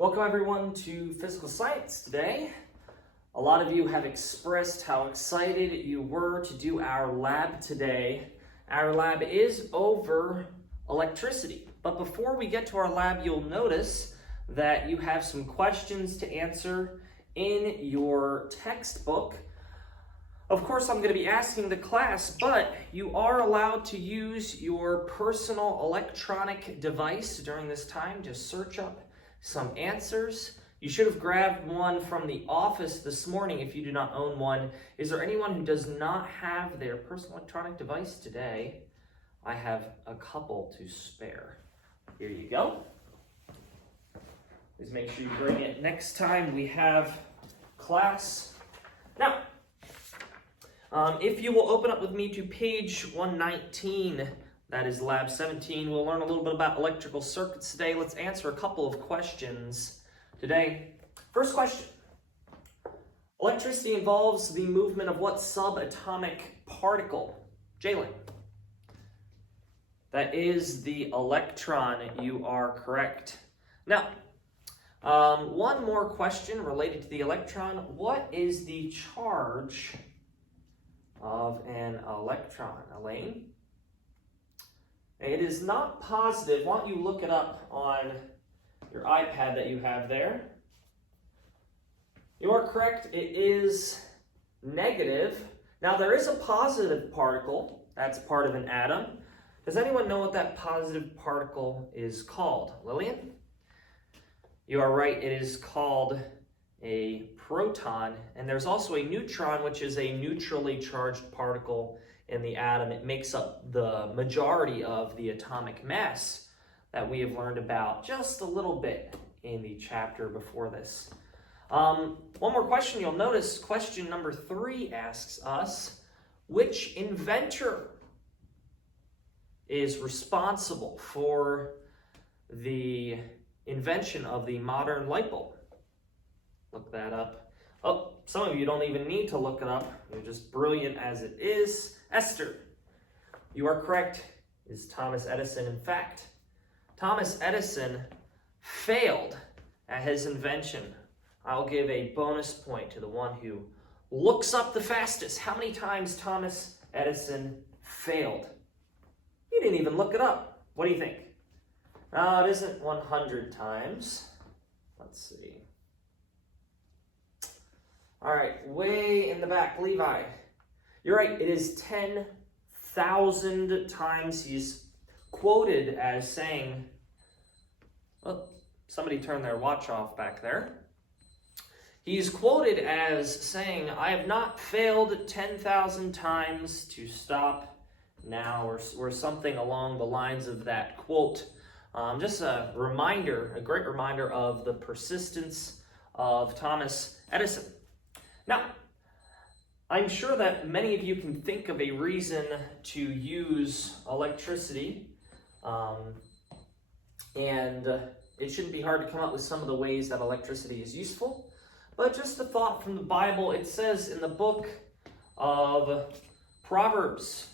Welcome everyone to Physical Science today. A lot of you have expressed how excited you were to do our lab today. Our lab is over electricity. But before we get to our lab, you'll notice that you have some questions to answer in your textbook. Of course, I'm going to be asking the class, but you are allowed to use your personal electronic device during this time to search up some answers. You should have grabbed one from the office this morning if you do not own one. Is there anyone who does not have their personal electronic device today? I have a couple to spare. Here you go. Please make sure you bring it next time we have class. Now, if you will open up with me to page 119, that is lab 17, we'll learn a little bit about electrical circuits today. Let's answer a couple of questions today. First question. Electricity involves the movement of what subatomic particle? Jalen. That is the electron. You are correct. Now, one more question related to the electron. What is the charge of an electron? Elaine? It is not positive. Why don't you look it up on your iPad that you have there? You are correct. It is negative. Now, there is a positive particle. That's part of an atom. Does anyone know what that positive particle is called? Lillian? You are right. It is called a proton. And there's also a neutron, which is a neutrally charged particle in the atom. It makes up the majority of the atomic mass that we have learned about just a little bit in the chapter before this. One more question. You'll notice question number 3 asks us, which inventor is responsible for the invention of the modern light bulb? Look that up. Oh, some of you don't even need to look it up. You're just brilliant as it is. Esther, you are correct. It's Thomas Edison. In fact, Thomas Edison failed at his invention. I'll give a bonus point to the one who looks up the fastest. How many times Thomas Edison failed? He didn't even look it up. What do you think? No, it isn't 100 times. Let's see. All right, way in the back, Levi. You're right, it is 10,000 times. He's quoted as saying, well, somebody turned their watch off back there. He's quoted as saying, I have not failed 10,000 times to stop now, or something along the lines of that quote. Just a reminder, a great reminder of the persistence of Thomas Edison. Now, I'm sure that many of you can think of a reason to use electricity, and it shouldn't be hard to come up with some of the ways that electricity is useful. But just a thought from the Bible, it says in the book of Proverbs,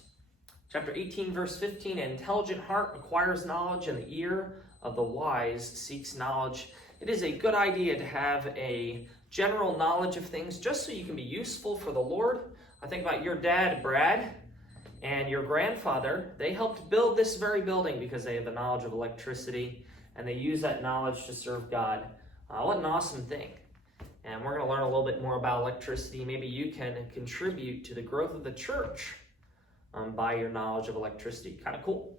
chapter 18, verse 15, an intelligent heart acquires knowledge, and the ear of the wise seeks knowledge. It is a good idea to have a general knowledge of things just so you can be useful for the Lord. I think about your dad, Brad, and your grandfather. They helped build this very building because they have the knowledge of electricity, and they use that knowledge to serve God. What an awesome thing. And we're going to learn a little bit more about electricity. Maybe you can contribute to the growth of the church by your knowledge of electricity. Kind of cool.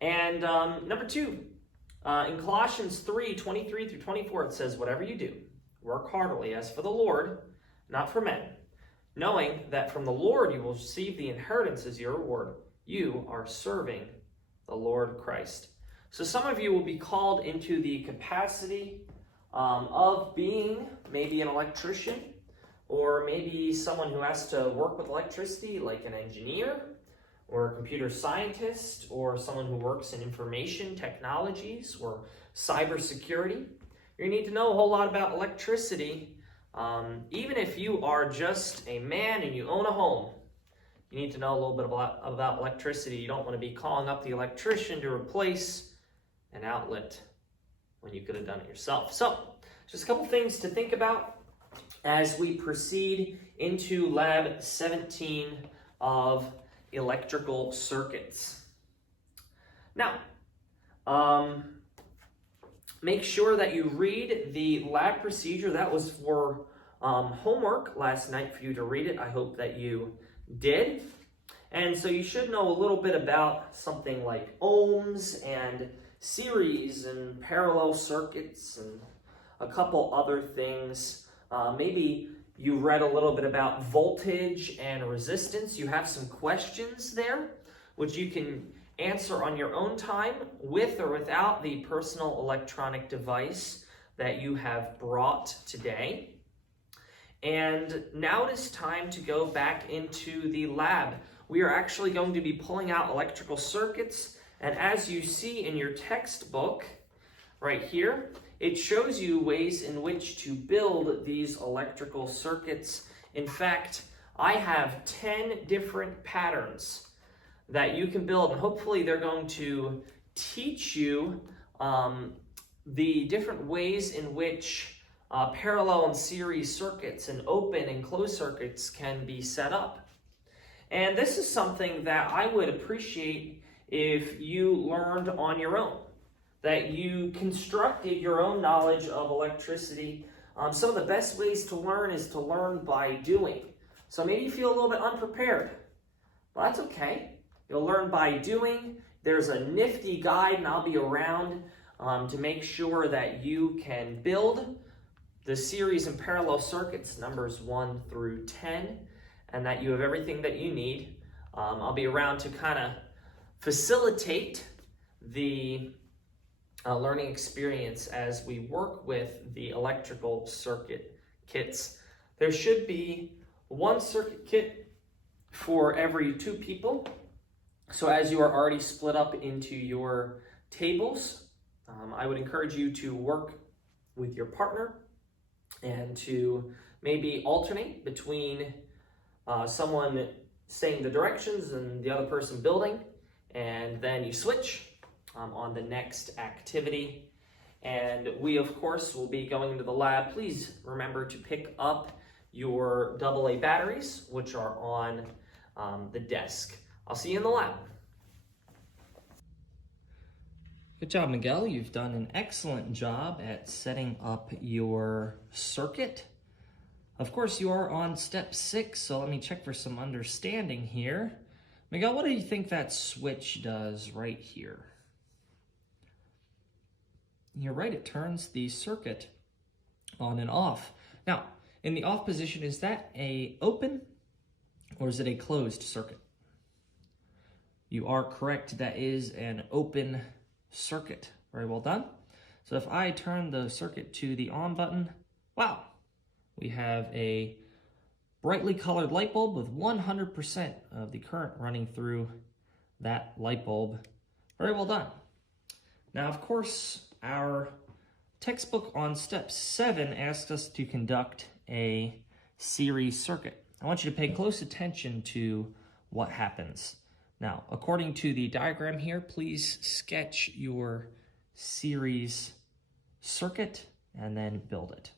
And number 2, in Colossians 3:23 through 24, it says, whatever you do, work heartily as for the Lord, not for men, knowing that from the Lord you will receive the inheritance as your reward. You are serving the Lord Christ. So some of you will be called into the capacity of being maybe an electrician, or maybe someone who has to work with electricity, like an engineer, or a computer scientist, or someone who works in information technologies, or cybersecurity. You need to know a whole lot about electricity. Even if you are just a man and you own a home, you need to know a little bit about electricity. You don't want to be calling up the electrician to replace an outlet when you could have done it yourself. So, just a couple things to think about as we proceed into Lab 17 of electrical circuits. Now, make sure that you read the lab procedure. That was for homework last night for you to read it. I hope that you did. And so you should know a little bit about something like ohms and series and parallel circuits and a couple other things. Maybe you read a little bit about voltage and resistance. You have some questions there, which you can answer on your own time with or without the personal electronic device that you have brought today. And now it is time to go back into the lab. We are actually going to be pulling out electrical circuits, and as you see in your textbook right here, it shows you ways in which to build these electrical circuits. In fact, I have 10 different patterns that you can build, and hopefully they're going to teach you the different ways in which parallel and series circuits and open and closed circuits can be set up. And this is something that I would appreciate if you learned on your own, that you constructed your own knowledge of electricity. Some of the best ways to learn is to learn by doing. So maybe you feel a little bit unprepared. Well, that's okay. You'll learn by doing. There's a nifty guide, and I'll be around to make sure that you can build the series and parallel circuits, numbers 1 through 10, and that you have everything that you need. I'll be around to kind of facilitate the learning experience as we work with the electrical circuit kits. There should be one circuit kit for every 2 people. So as you are already split up into your tables, I would encourage you to work with your partner and to maybe alternate between someone saying the directions and the other person building, and then you switch on the next activity. And we, of course, will be going into the lab. Please remember to pick up your AA batteries, which are on the desk. I'll see you in the lab. Good job, Miguel. You've done an excellent job at setting up your circuit. Of course, you are on step 6, so let me check for some understanding here. Miguel, what do you think that switch does right here? You're right, it turns the circuit on and off. Now, in the off position, is that a open or is it a closed circuit? You are correct, that is an open circuit. Very well done. So if I turn the circuit to the on button, wow, we have a brightly colored light bulb with 100% of the current running through that light bulb. Very well done. Now, of course, our textbook on step 7 asks us to conduct a series circuit. I want you to pay close attention to what happens. Now, according to the diagram here, please sketch your series circuit and then build it.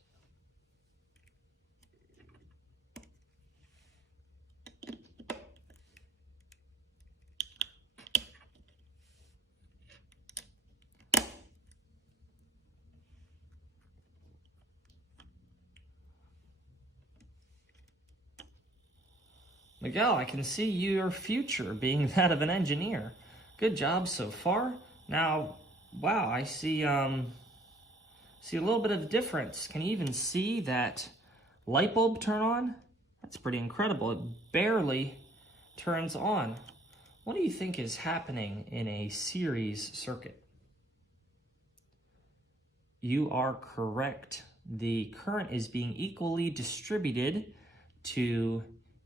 Miguel, I can see your future being that of an engineer. Good job so far. Now, wow, I see a little bit of difference. Can you even see that light bulb turn on? That's pretty incredible. It barely turns on. What do you think is happening in a series circuit? You are correct. The current is being equally distributed to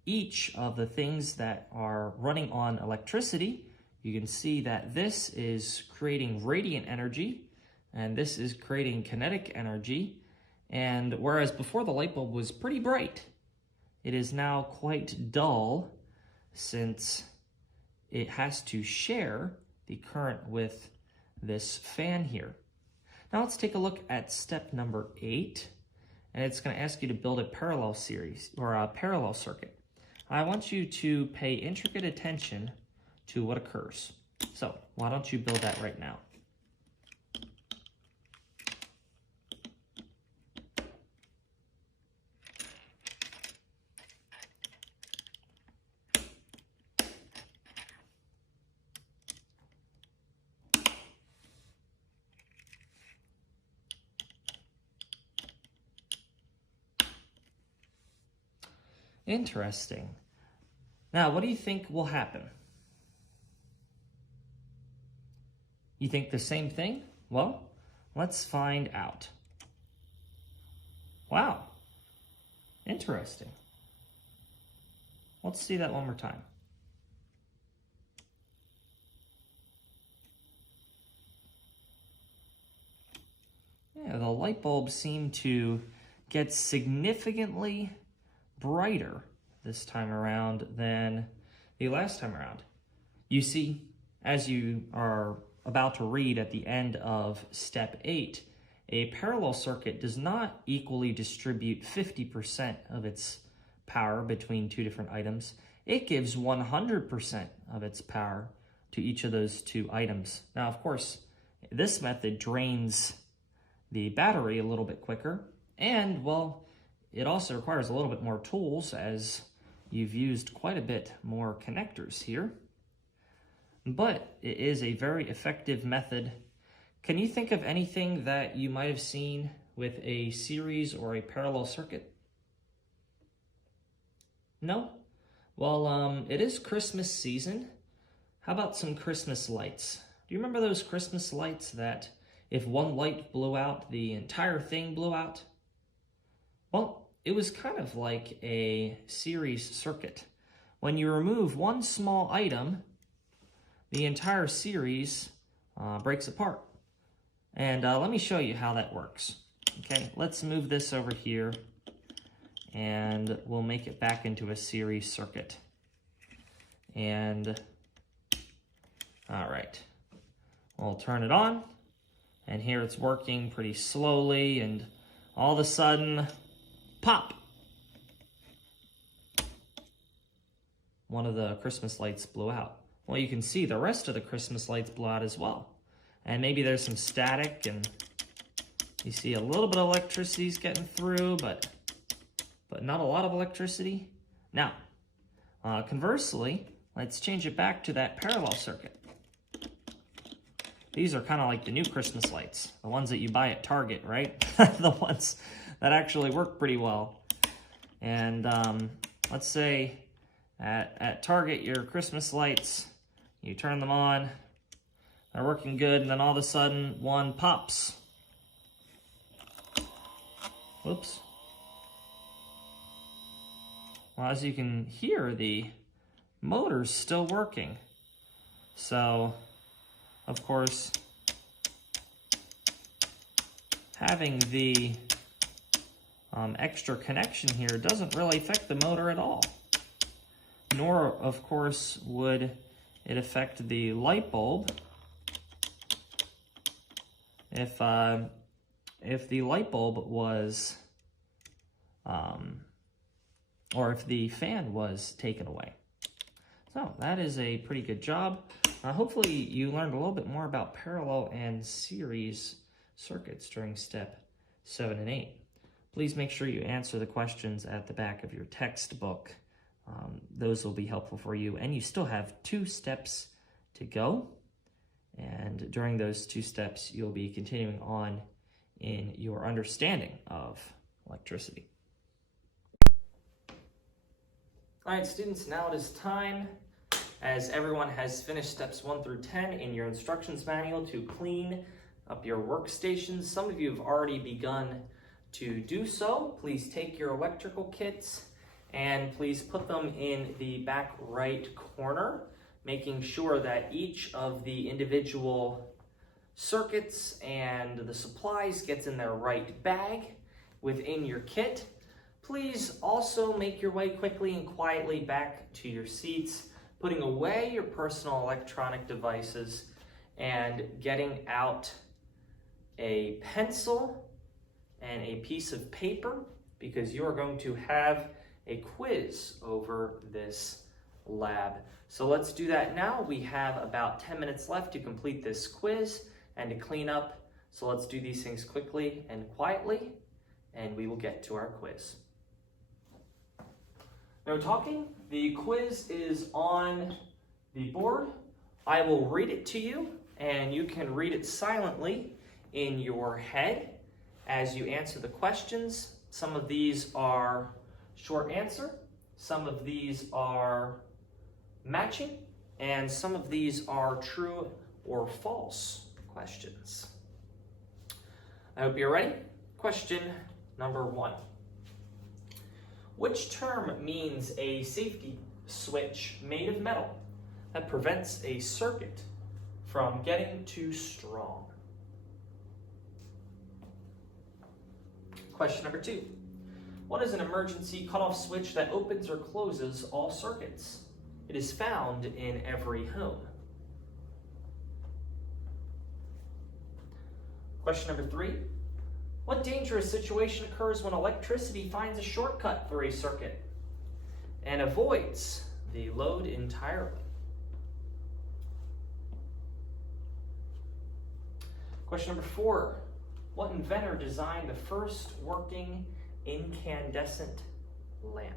each of the things that are running on electricity. You can see that this is creating radiant energy, and this is creating kinetic energy. And whereas before the light bulb was pretty bright, it is now quite dull since it has to share the current with this fan here. Now let's take a look at step number 8, and it's going to ask you to build a parallel series or a parallel circuit. I want you to pay intricate attention to what occurs. So why don't you build that right now? Interesting. Now, what do you think will happen? You think the same thing? Well, let's find out. Wow. Interesting. Let's see that one more time. Yeah, the light bulbs seem to get significantly brighter this time around than the last time around. You see, as you are about to read at the end of step 8, a parallel circuit does not equally distribute 50% of its power between two different items. It gives 100% of its power to each of those two items. Now, of course, this method drains the battery a little bit quicker, and, well, it also requires a little bit more tools as you've used quite a bit more connectors here. But it is a very effective method. Can you think of anything that you might have seen with a series or a parallel circuit? No? Well, it is Christmas season. How about some Christmas lights? Do you remember those Christmas lights that if one light blew out, the entire thing blew out? Well, it was kind of like a series circuit. When you remove one small item, the entire series breaks apart. And let me show you how that works. Okay, let's move this over here, and we'll make it back into a series circuit. And, all right, we'll turn it on, and here it's working pretty slowly, and all of a sudden, pop! One of the Christmas lights blew out. Well, you can see the rest of the Christmas lights blew out as well. And maybe there's some static, and you see a little bit of electricity's getting through, but not a lot of electricity. Now, conversely, let's change it back to that parallel circuit. These are kind of like the new Christmas lights, the ones that you buy at Target, right? The ones that actually work pretty well. And let's say at Target, your Christmas lights, you turn them on, they're working good, and then all of a sudden, one pops. Whoops. Well, as you can hear, the motor's still working. So, of course, having the extra connection here doesn't really affect the motor at all. Nor, of course, would it affect the light bulb if the light bulb was, or if the fan was taken away. So that is a pretty good job. Hopefully you learned a little bit more about parallel and series circuits during step 7 and 8. Please make sure you answer the questions at the back of your textbook. Those will be helpful for you. And you still have 2 steps to go. And during those 2 steps, you'll be continuing on in your understanding of electricity. All right, students, now it is time, as everyone has finished steps 1 through 10 in your instructions manual, to clean up your workstations. Some of you have already begun to do so. Please take your electrical kits and please put them in the back right corner, making sure that each of the individual circuits and the supplies gets in their right bag within your kit. Please also make your way quickly and quietly back to your seats, putting away your personal electronic devices and getting out a pencil and a piece of paper because you are going to have a quiz over this lab. So let's do that now. We have about 10 minutes left to complete this quiz and to clean up. So let's do these things quickly and quietly, and we will get to our quiz. No talking. The quiz is on the board. I will read it to you, and you can read it silently in your head as you answer the questions. Some of these are short answer, some of these are matching, and some of these are true or false questions. I hope you're ready. Question number 1. Which term means a safety switch made of metal that prevents a circuit from getting too strong? Question number 2. What is an emergency cutoff switch that opens or closes all circuits? It is found in every home. Question number 3. What dangerous situation occurs when electricity finds a shortcut through a circuit and avoids the load entirely? Question number 4. What inventor designed the first working incandescent lamp?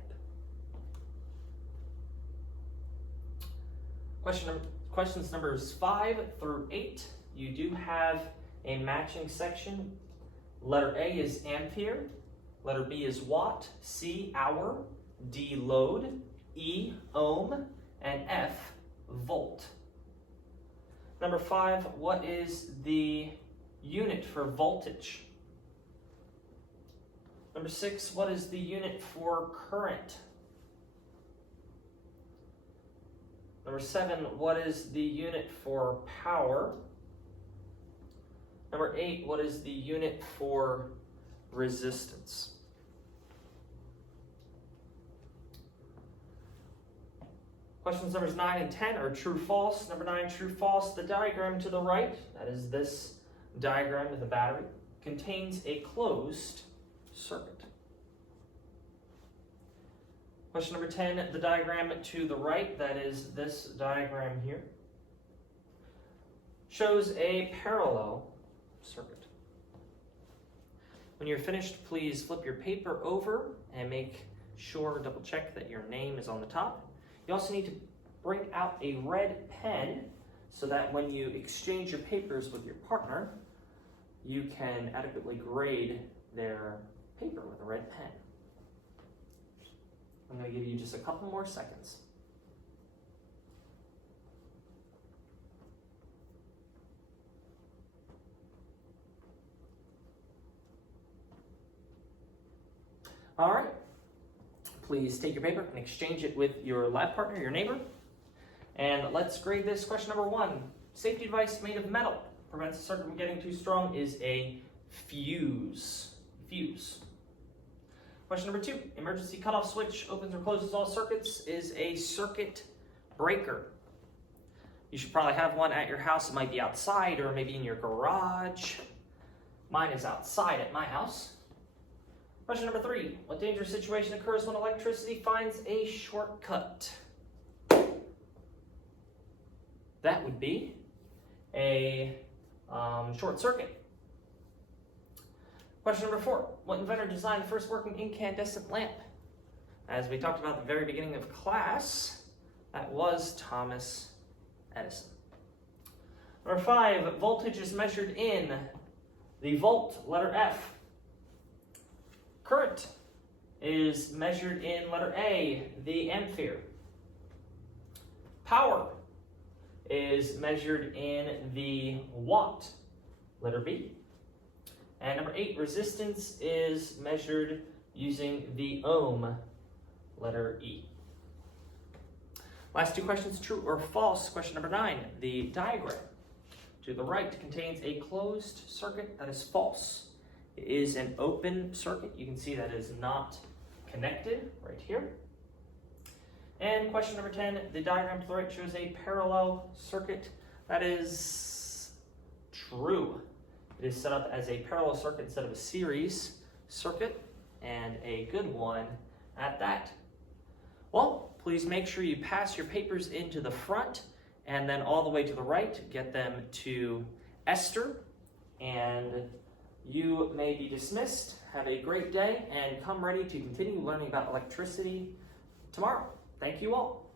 Questions numbers 5 through 8. You do have a matching section. Letter A is ampere, letter B is watt, C hour, D load, E ohm, and F volt. Number 5, what is the unit for voltage? Number 6, what is the unit for current? Number 7, what is the unit for power? Number 8, what is the unit for resistance? Questions numbers 9 and 10 are true, false. Number 9, true, false. The diagram to the right, that is this diagram of the battery, contains a closed circuit. Question number 10, the diagram to the right, that is this diagram here, shows a parallel circuit. When you're finished, please flip your paper over and make sure, double check that your name is on the top. You also need to bring out a red pen so that when you exchange your papers with your partner, you can adequately grade their paper with a red pen. I'm going to give you just a couple more seconds. All right, please take your paper and exchange it with your lab partner, your neighbor. And let's grade this. Question number 1. Safety device made of metal prevents a circuit from getting too strong is a fuse. Question number 2. Emergency cutoff switch opens or closes all circuits is a circuit breaker. You should probably have one at your house. It might be outside or maybe in your garage. Mine is outside at my house. Question number 3. What dangerous situation occurs when electricity finds a shortcut? That would be a short circuit. Question number 4. What inventor designed the first working incandescent lamp? As we talked about at the very beginning of class, that was Thomas Edison. Number 5. Voltage is measured in the volt, letter F. Current is measured in letter A, the ampere. Power is measured in the watt, letter B. And number 8, resistance is measured using the ohm, letter E. Last 2 questions, true or false. Question number 9, the diagram to the right contains a closed circuit. That is false. It is an open circuit. You can see that is not connected right here. And question number 10, the diagram to the right shows a parallel circuit. That is true. It is set up as a parallel circuit instead of a series circuit, and a good one at that. Well, please make sure you pass your papers into the front and then all the way to the right. Get them to Esther, and you may be dismissed. Have a great day and come ready to continue learning about electricity tomorrow. Thank you all.